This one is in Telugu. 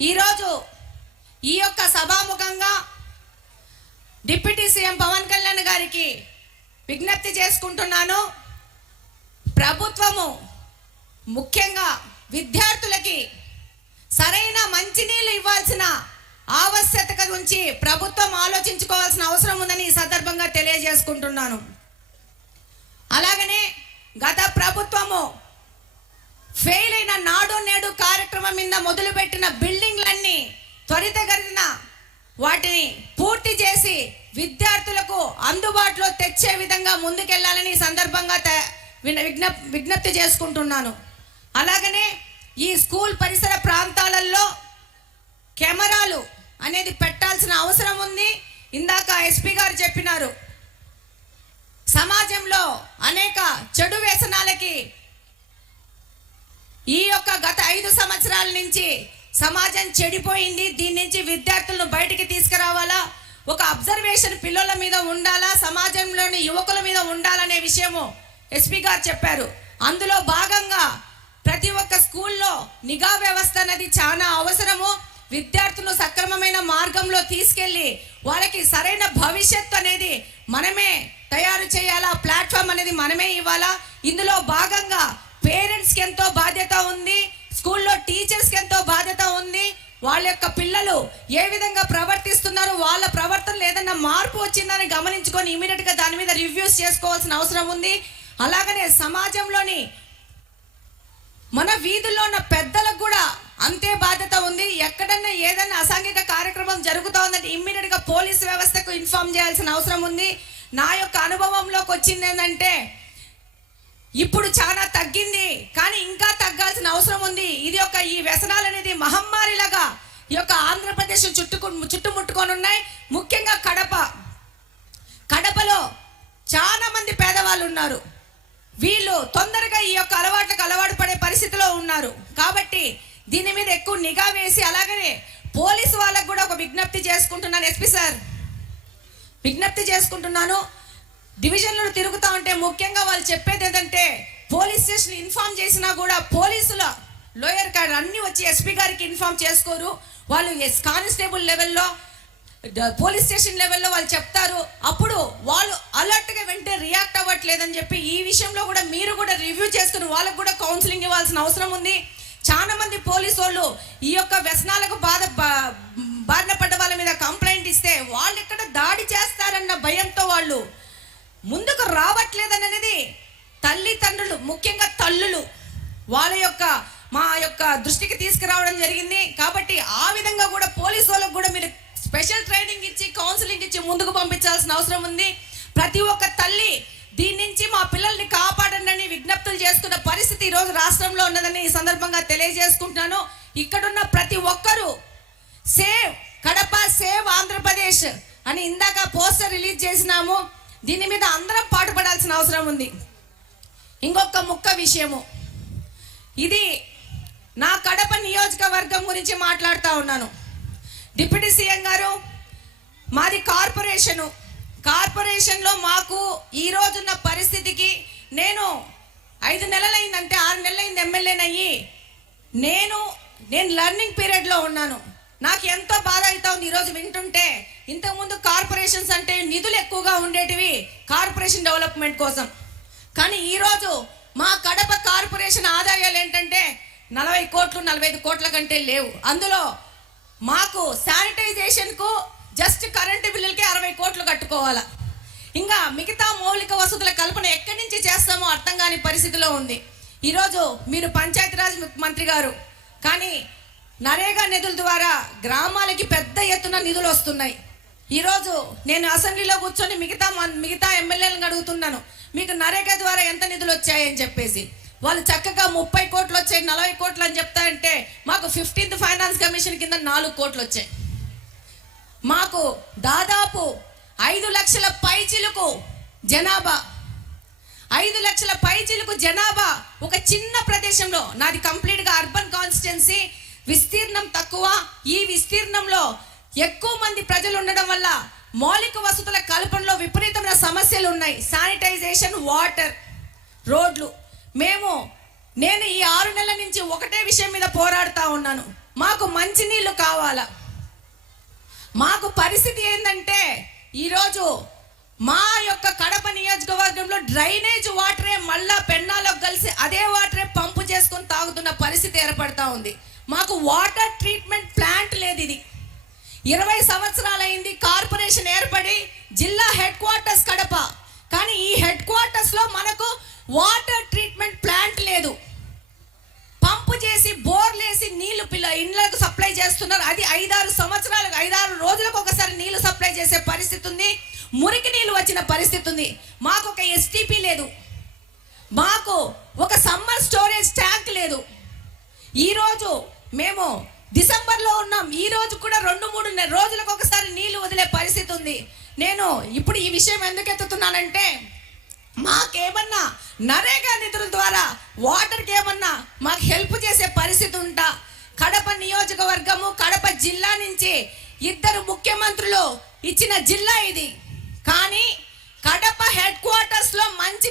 ఈరోజు ఈ యొక్క సభాముఖంగా డిప్యూటీ సీఎం పవన్ కళ్యాణ్ గారికి విజ్ఞప్తి చేసుకుంటున్నాను. ప్రభుత్వము ముఖ్యంగా విద్యార్థులకి సరైన మంచినీళ్ళు ఇవ్వాల్సిన ఆవశ్యకత గురించి ప్రభుత్వం ఆలోచించుకోవాల్సిన అవసరం ఉందని ఈ సందర్భంగా తెలియజేసుకుంటున్నాను. అలాగనే గత ప్రభుత్వము ఫెయిల్ అయిన నాడు నేడు కార్యక్రమం మీద మొదలుపెట్టిన బిల్డింగ్లన్నీ త్వరితగతిన వాటిని పూర్తి చేసి విద్యార్థులకు అందుబాటులో తెచ్చే విధంగా ముందుకెళ్లాలని సందర్భంగా విజ్ఞప్తి చేసుకుంటున్నాను. అలాగనే ఈ స్కూల్ పరిసర ప్రాంతాలలో కెమెరాలు అనేది పెట్టాల్సిన అవసరం ఉంది. ఇందాక ఎస్పీ గారు చెప్పినారు, సమాజంలో అనేక చెడు వ్యసనాలకి ఈ యొక్క గత 5 సంవత్సరాల నుంచి సమాజం చెడిపోయింది. దీని నుంచి విద్యార్థులను బయటికి తీసుకురావాలా, ఒక అబ్జర్వేషన్ పిల్లల మీద ఉండాలా, సమాజంలోని యువకుల మీద ఉండాలనే విషయము ఎస్పీ గారు చెప్పారు. అందులో భాగంగా ప్రతి ఒక్క స్కూల్లో నిఘా వ్యవస్థ అనేది చాలా అవసరము. విద్యార్థులు సక్రమమైన మార్గంలో తీసుకెళ్ళి వాళ్ళకి సరైన భవిష్యత్తు అనేది మనమే తయారు చేయాలా, ప్లాట్ఫామ్ అనేది మనమే ఇవ్వాలా. ఇందులో భాగంగా పేరెంట్స్కి ఎంతో బాధ్యత ఉంది, స్కూల్లో టీచర్స్కి ఎంతో బాధ్యత ఉంది. వాళ్ళ యొక్క పిల్లలు ఏ విధంగా ప్రవర్తిస్తున్నారు, వాళ్ళ ప్రవర్తనలో ఏదైనా మార్పు వచ్చిందని గమనించుకొని ఇమీడియట్గా దాని మీద రివ్యూస్ చేసుకోవాల్సిన అవసరం ఉంది. అలాగనే సమాజంలోని మన వీధుల్లో ఉన్న పెద్దలకు కూడా అంతే బాధ్యత ఉంది. ఎక్కడన్నా ఏదైనా అసాంఘిక కార్యక్రమం జరుగుతూ ఉందంటే ఇమ్మీడియట్గా పోలీసు వ్యవస్థకు ఇన్ఫార్మ్ చేయాల్సిన అవసరం ఉంది. నా యొక్క అనుభవంలోకి వచ్చింది ఏంటంటే ఇప్పుడు చాలా తగ్గింది, కానీ ఇంకా తగ్గాల్సిన అవసరం ఉంది. ఇది ఒక ఈ వ్యసనాలు అనేది మహమ్మారిలాగా ఈ యొక్క ఆంధ్రప్రదేశ్ చుట్టుముట్టుకొని ఉన్నాయి. ముఖ్యంగా కడపలో చాలా మంది పేదవాళ్ళు ఉన్నారు. వీళ్ళు తొందరగా ఈ యొక్క అలవాట్లకు అలవాటు పడే పరిస్థితిలో ఉన్నారు. కాబట్టి దీని మీద ఎక్కువ నిఘా వేసి, అలాగనే పోలీసు వాళ్ళకు కూడా ఒక విజ్ఞప్తి చేసుకుంటున్నాను. ఎస్పీ సార్, విజ్ఞప్తి చేసుకుంటున్నాను. డివిజన్లు తిరుగుతూ ఉంటే ముఖ్యంగా వాళ్ళు చెప్పేది ఏంటంటే పోలీస్ స్టేషన్ ఇన్ఫార్మ్ చేసినా కూడా పోలీసుల లోయర్ కార్డ్ అన్నీ వచ్చి ఎస్పీ గారికి ఇన్ఫార్మ్ చేసుకోరు. వాళ్ళు కానిస్టేబుల్ లెవెల్లో, పోలీస్ స్టేషన్ లెవెల్లో వాళ్ళు చెప్తారు. అప్పుడు వాళ్ళు అలర్ట్గా వెంటనే రియాక్ట్ అవ్వట్లేదని చెప్పి ఈ విషయంలో కూడా మీరు కూడా రివ్యూ చేసుకుని వాళ్ళకు కూడా కౌన్సిలింగ్ ఇవ్వాల్సిన అవసరం ఉంది. చాలా మంది పోలీసు వాళ్ళు ఈ యొక్క వ్యసనాలకు బారిన పడ్డ వాళ్ళ మీద కంప్లైంట్ ఇస్తే వాళ్ళు ఎక్కడ దాడి చేస్తారన్న భయంతో వాళ్ళు ముందుకు రావట్లేదనేది తల్లిదండ్రులు, ముఖ్యంగా తల్లులు మా యొక్క దృష్టికి తీసుకురావడం జరిగింది. కాబట్టి ఆ విధంగా కూడా పోలీసు వాళ్ళకు కూడా మీరు స్పెషల్ ట్రైనింగ్ ఇచ్చి కౌన్సిలింగ్ ఇచ్చి ముందుకు పంపించాల్సిన అవసరం ఉంది. ప్రతి ఒక్క తల్లి దీని నుంచి మా పిల్లల్ని కాపాడండి అని విజ్ఞప్తులు చేసుకున్న పరిస్థితి ఈరోజు రాష్ట్రంలో ఉన్నదని ఈ సందర్భంగా తెలియజేసుకుంటున్నాను. ఇక్కడున్న ప్రతి ఒక్కరూ సేవ్ కడప, సేవ్ ఆంధ్రప్రదేశ్ అని ఇందాక పోస్టర్ రిలీజ్ చేసినాము. దీని మీద అందరం పాటుపడాల్సిన అవసరం ఉంది. ఇంకొక ముఖ్య విషయము, ఇది నా కడప నియోజకవర్గం గురించి మాట్లాడుతూ ఉన్నాను. డిప్యూటీ సీఎం గారు, మాది కార్పొరేషన్లో మాకు ఈ రోజున్న పరిస్థితికి నేను 5 నెలలైందంటే 6 నెలలైంది ఎమ్మెల్యేనయ్యి. నేను లర్నింగ్ పీరియడ్లో ఉన్నాను. నాకు ఎంతో బాధ అవుతా ఉంది ఈరోజు వింటుంటే. ఇంతకుముందు కార్పొరేషన్స్ అంటే నిధులు ఎక్కువగా ఉండేటివి కార్పొరేషన్ డెవలప్మెంట్ కోసం. కానీ ఈరోజు మా కడప కార్పొరేషన్ ఆదాయాలు ఏంటంటే 40 కోట్లు 45 కోట్ల కంటే లేవు. అందులో మాకు శానిటైజేషన్కు జస్ట్ కరెంటు బిల్లులకి 60 కోట్లు కట్టుకోవాలా. ఇంకా మిగతా మౌలిక వసతుల కల్పన ఎక్కడి నుంచి చేస్తామో అర్థం కాని పరిస్థితిలో ఉంది. ఈరోజు మీరు పంచాయతీరాజ్ మంత్రి గారు, కానీ నరేగా నిధుల ద్వారా గ్రామాలకి పెద్ద ఎత్తున నిధులు వస్తున్నాయి. ఈరోజు నేను అసెంబ్లీలో కూర్చొని మిగతా ఎమ్మెల్యేలను అడుగుతున్నాను, మీకు నరేగా ద్వారా ఎంత నిధులు వచ్చాయని చెప్పేసి. వాళ్ళు చక్కగా 30 కోట్లు వచ్చాయి, 40 కోట్లు అని చెప్తారంటే మాకు 15th ఫైనాన్స్ కమిషన్ కింద 4 కోట్లు వచ్చాయి. మాకు దాదాపు 5 లక్షల పైచిలుకు జనాభా, 5 లక్షల పైచిలుకు జనాభా ఒక చిన్న ప్రదేశంలో. నాది కంప్లీట్గా అర్బన్ కాన్స్టిట్యున్సీ, విస్తీర్ణం తక్కువ. ఈ విస్తీర్ణంలో ఎక్కువ మంది ప్రజలు ఉండడం వల్ల మౌలిక వసతుల కల్పనలో విపరీతమైన సమస్యలు ఉన్నాయి. శానిటైజేషన్, వాటర్, రోడ్లు. నేను ఈ 6 నెలల నుంచి ఒకటే విషయం మీద పోరాడుతూ ఉన్నాను. మాకు మంచినీళ్ళు కావాలా. మాకు పరిస్థితి ఏంటంటే ఈరోజు మా యొక్క కడప నియోజకవర్గంలో డ్రైనేజ్ వాటరే మళ్ళా పెన్నాలోకి కలిసి అదే వాటరే పంపు చేసుకొని తాగుతున్న పరిస్థితి ఏర్పడతా ఉంది. మాకు వాటర్ ట్రీట్మెంట్ ప్లాంట్ లేదు. ఇది 20 సంవత్సరాలైంది కార్పొరేషన్ ఏర్పడి, జిల్లా హెడ్ క్వార్టర్స్ కడప, కానీ ఈ హెడ్ క్వార్టర్స్లో మనకు వాటర్ ట్రీట్మెంట్ ప్లాంట్ లేదు. పంపు చేసి బోర్లేసి నీళ్లు ఇండ్లకు సప్లై చేస్తున్నారు. అది 5-6 రోజులకు ఒకసారి నీళ్లు సప్లై చేసే పరిస్థితి ఉంది. మురికి నీళ్ళు వచ్చిన పరిస్థితి ఉంది. మాకు ఒక ఎస్టీపీ లేదు, మాకు ఒక సమ్మర్ స్టోరేజ్ ట్యాంక్ లేదు. ఈరోజు మేము డిసెంబర్లో ఉన్నాం, ఈ రోజు కూడా 2-3 రోజులకు ఒకసారి నీళ్లు వదిలే పరిస్థితి ఉంది. నేను ఇప్పుడు ఈ విషయం ఎందుకు ఎత్తుతున్నానంటే, మాకేమన్నా నరేగా నిధుల ద్వారా వాటర్కి ఏమన్నా మాకు హెల్ప్ చేసే పరిస్థితి ఉంటా. కడప నియోజకవర్గము, కడప జిల్లా నుంచి 2 ముఖ్యమంత్రులు ఇచ్చిన జిల్లా ఇది. కానీ కడప హెడ్ క్వార్టర్స్లో మంచి